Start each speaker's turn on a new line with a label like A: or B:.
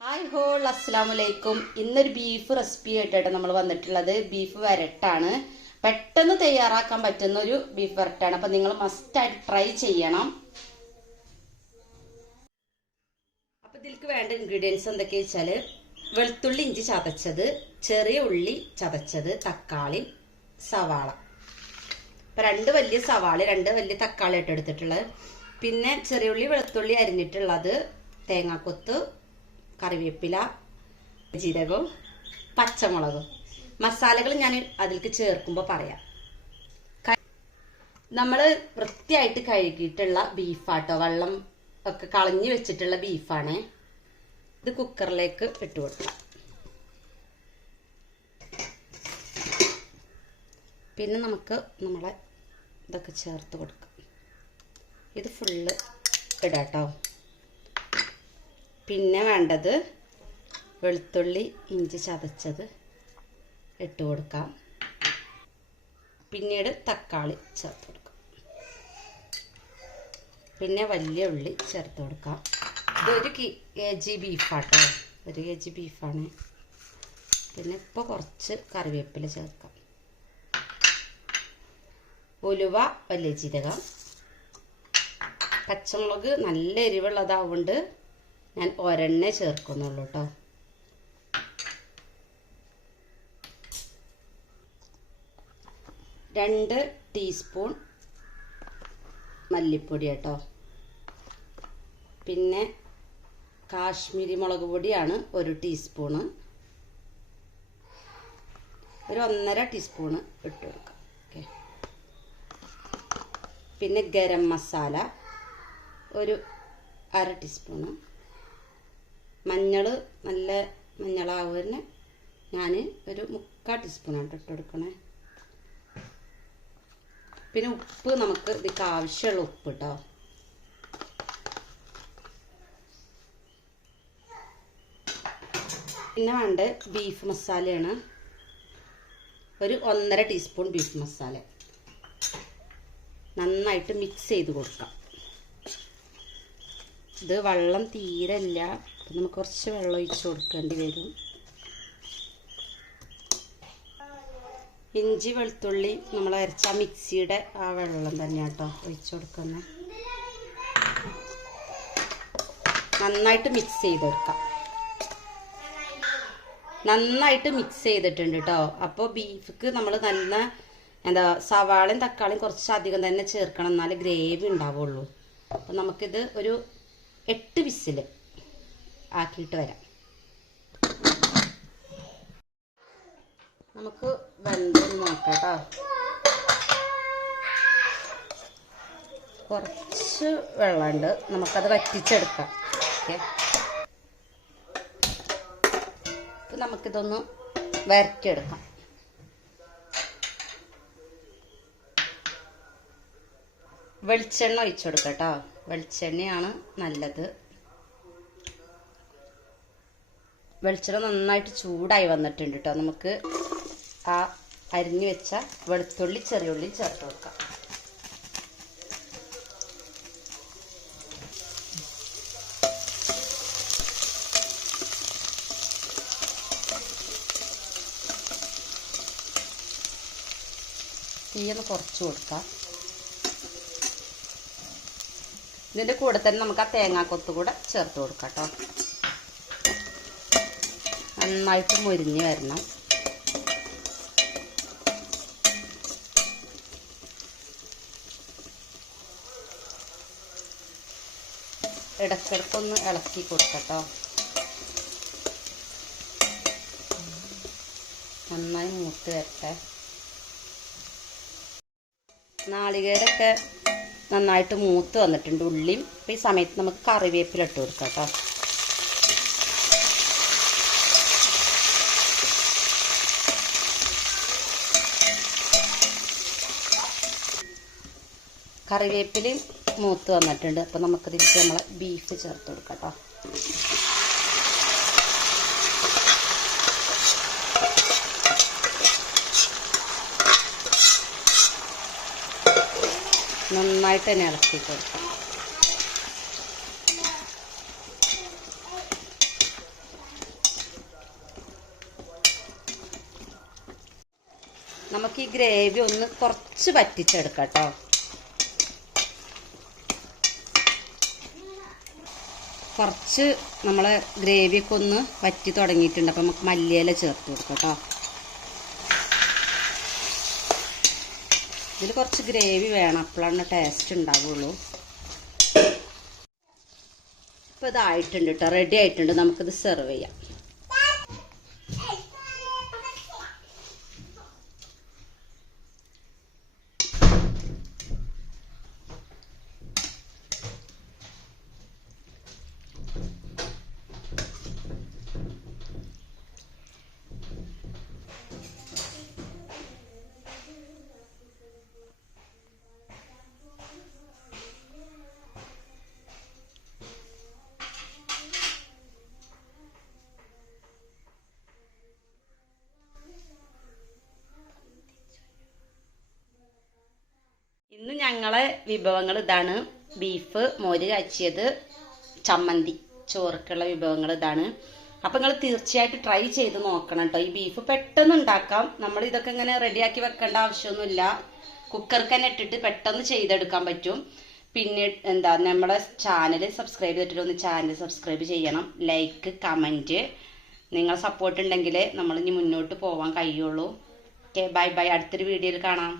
A: Hi whole അസ്സാം വലൈക്കും ഇന്നൊരു ബീഫ് റെസിപ്പി ആയിട്ടാണ് നമ്മൾ വന്നിട്ടുള്ളത്. ബീഫ് വരട്ടാണ്. പെട്ടെന്ന് തയ്യാറാക്കാൻ പറ്റുന്ന ഒരു ബീഫ് വരട്ടാണ്. അപ്പൊ നിങ്ങൾ മസ്റ്റായിട്ട് ട്രൈ ചെയ്യണം. അപ്പൊ ഇതിലേക്ക് വേണ്ട ഇൻഗ്രീഡിയൻസ് എന്തൊക്കെയാ വെച്ചാൽ വെളുത്തുള്ളി ഇഞ്ചി ചതച്ചത് ചെറിയ ഉള്ളി ചതച്ചത് തക്കാളി സവാള. അപ്പം രണ്ട് വലിയ സവാള രണ്ട് വലിയ തക്കാളി ഇട്ട് എടുത്തിട്ടുള്ളത്. പിന്നെ ചെറിയ ഉള്ളി വെളുത്തുള്ളി അരിഞ്ഞിട്ടുള്ളത് തേങ്ങാക്കൊത്ത് കറിവേപ്പില ജീരകവും പച്ചമുളകും. മസാലകൾ ഞാൻ അതിലേക്ക് ചേർക്കുമ്പോൾ പറയാം. നമ്മൾ വൃത്തിയായിട്ട് കഴുകിയിട്ടുള്ള ബീഫാട്ടോ വെള്ളം ഒക്കെ കളഞ്ഞു വെച്ചിട്ടുള്ള ബീഫാണ്. ഇത് കുക്കറിലേക്ക് ഇട്ട് കൊടുക്കാം. പിന്നെ നമുക്ക് നമ്മളെ ഇതൊക്കെ ചേർത്ത് കൊടുക്കാം. ഇത് ഫുള്ള് ഇടാട്ടോ. പിന്നെ വേണ്ടത് വെളുത്തുള്ളി ഇഞ്ചി ചതച്ചത് ഇട്ട് കൊടുക്കാം. പിന്നീട് തക്കാളി ചേർത്ത് കൊടുക്കാം. പിന്നെ വലിയ ഉള്ളി ചേർത്ത് കൊടുക്കാം. ഇതൊരു കെ ജി ബീഫാട്ടോ? ഒരു കെ ജി ബീഫാണ്. പിന്നെ ഇപ്പോൾ കുറച്ച് കറിവേപ്പില ചേർക്കാം. ഉലുവ വലിയ ജീരകം. പച്ചമുളക് നല്ല എരിവുള്ളതാവുകൊണ്ട് ഞാൻ ഒരെണ്ണേ ചേർക്കുന്നുള്ളൂ കേട്ടോ രണ്ട് ടീസ്പൂൺ മല്ലിപ്പൊടി കേട്ടോ പിന്നെ കാശ്മീരി മുളക് പൊടിയാണ് ഒരു ടീസ്പൂണ്. ഒരു ഒന്നര ടീസ്പൂണ് ഇട്ട് കൊടുക്കാം. ഓക്കെ. പിന്നെ ഗരം മസാല ഒരു അര ടീസ്പൂണ്. മഞ്ഞൾ നല്ല മഞ്ഞളാവുന്ന ഞാൻ ഒരു മുക്കാൽ ടീസ്പൂണാണ് ഇട്ട് കൊടുക്കണേ. പിന്നെ ഉപ്പ് നമുക്ക് ഇതിക്ക് ആവശ്യമുള്ള ഉപ്പ് കേട്ടോ പിന്നെ വേണ്ട ബീഫ് മസാലയാണ്. ഒരു ഒന്നര ടീസ്പൂൺ ബീഫ് മസാല. നന്നായിട്ട് മിക്സ് ചെയ്ത് കൊടുക്കാം. ഇത് വെള്ളം തീരെ ഇല്ല. അപ്പം നമുക്ക് കുറച്ച് വെള്ളം ഒഴിച്ച് കൊടുക്കേണ്ടി വരും. ഇഞ്ചി വെളുത്തുള്ളി നമ്മൾ അരച്ച മിക്സിയുടെ ആ വെള്ളം തന്നെ കേട്ടോ ഒഴിച്ചു കൊടുക്കുന്നത് നന്നായിട്ട് മിക്സ് ചെയ്ത് കൊടുക്കാം നന്നായിട്ട് മിക്സ് ചെയ്തിട്ടുണ്ട് കേട്ടോ. അപ്പോൾ ബീഫിക്ക് നമ്മൾ നല്ല എന്താ സവാളയും തക്കാളിയും കുറച്ച് അധികം തന്നെ ചേർക്കണം. എന്നാലേ ഗ്രേവി ഉണ്ടാവുള്ളൂ. അപ്പം നമുക്കിത് ഒരു എട്ട് വിസിൽ ആക്കിയിട്ട് വരാം. നമുക്ക് വെന്തൊന്ന് നോക്കാം കേട്ടോ കുറച്ച് വെള്ളമുണ്ട്. നമുക്കത് വറ്റിച്ചെടുക്കാം. ഓക്കെ. നമുക്കിതൊന്ന് വരട്ടിയെടുക്കാം വെളിച്ചെണ്ണ ഒഴിച്ചു കൊടുക്കാം കേട്ടോ. വെളിച്ചെണ്ണയാണ് നല്ലത്. വെളിച്ചെണ്ണ നന്നായിട്ട് ചൂടായി വന്നിട്ടുണ്ട് കേട്ടോ നമുക്ക് ആ അരിഞ്ഞു വെച്ച വെളുത്തുള്ളി ചെറിയുള്ളി ചേർത്ത് കൊടുക്കാം. തീയൊന്ന് കുറച്ച് കൊടുക്കാം. ഇതിന്റെ കൂടെ തന്നെ നമുക്ക് ആ തേങ്ങാക്കൊത്ത് കൂടെ ചേർത്ത് കൊടുക്കാം കേട്ടോ നന്നായിട്ട് മുരിഞ്ഞ് വരണം. ഇടക്കിടക്കൊന്ന് ഇളക്കി കൊടുക്കട്ടോ. നന്നായി മൂത്ത് വരട്ടെ. നാളികേരൊക്കെ നന്നായിട്ട് മൂത്ത് വന്നിട്ടുണ്ട് ഉള്ളിയും. അപ്പം ഈ സമയത്ത് നമുക്ക് കറിവേപ്പില ഇട്ട് കൊടുക്കാം കേട്ടോ. കറിവേപ്പില മൂത്ത് വന്നിട്ടുണ്ട്. അപ്പോൾ നമുക്ക് തിരിച്ച് നമ്മൾ ബീഫ് ചേർത്ത് കൊടുക്കാം കേട്ടോ നന്നായിട്ട് തന്നെ ഇളക്കി കൊടുക്കാം. നമുക്ക് ഈ ഗ്രേവി ഒന്ന് കുറച്ച് പറ്റിച്ചെടുക്കാം കേട്ടോ കുറച്ച് നമ്മളെ ഗ്രേവിയൊക്കെ ഒന്ന് വറ്റി തുടങ്ങിയിട്ടുണ്ട്. അപ്പം നമുക്ക് മല്ലിയില ചേർത്ത് കൊടുക്കാം കേട്ടോ. ഇതിൽ കുറച്ച് ഗ്രേവി വേണം. അപ്പോഴാണ് ടേസ്റ്റ് ഉണ്ടാവുള്ളൂ. ഇപ്പോൾ ഇതായിട്ടുണ്ട് കേട്ടോ. റെഡി ആയിട്ടുണ്ട്. നമുക്കിത് സെർവ് ചെയ്യാം. ഞങ്ങളെ വിഭവങ്ങൾ ഇതാണ്. ബീഫ് മോര് കാച്ചിയത് ചമ്മന്തി ചോറക്കുള്ള വിഭവങ്ങൾ ഇതാണ്. അപ്പം നിങ്ങൾ തീർച്ചയായിട്ടും ട്രൈ ചെയ്ത് നോക്കണം കേട്ടോ ഈ ബീഫ് പെട്ടെന്ന് ഉണ്ടാക്കാം. നമ്മൾ ഇതൊക്കെ ഇങ്ങനെ റെഡിയാക്കി വെക്കേണ്ട ആവശ്യമൊന്നുമില്ല. കുക്കർക്ക് തന്നെ ഇട്ടിട്ട് പെട്ടെന്ന് ചെയ്തെടുക്കാൻ പറ്റും. പിന്നെ എന്താ നമ്മുടെ ചാനൽ സബ്സ്ക്രൈബ് ചെയ്തിട്ട് ഒന്ന് ചാനൽ സബ്സ്ക്രൈബ് ചെയ്യണം. ലൈക്ക് കമന്റ് നിങ്ങൾ സപ്പോർട്ട് ഉണ്ടെങ്കിൽ നമ്മൾ ഇനി മുന്നോട്ട് പോകാൻ കഴിയുള്ളൂ. ഓക്കെ ബൈ ബൈ അടുത്തൊരു വീഡിയോയിൽ കാണാം.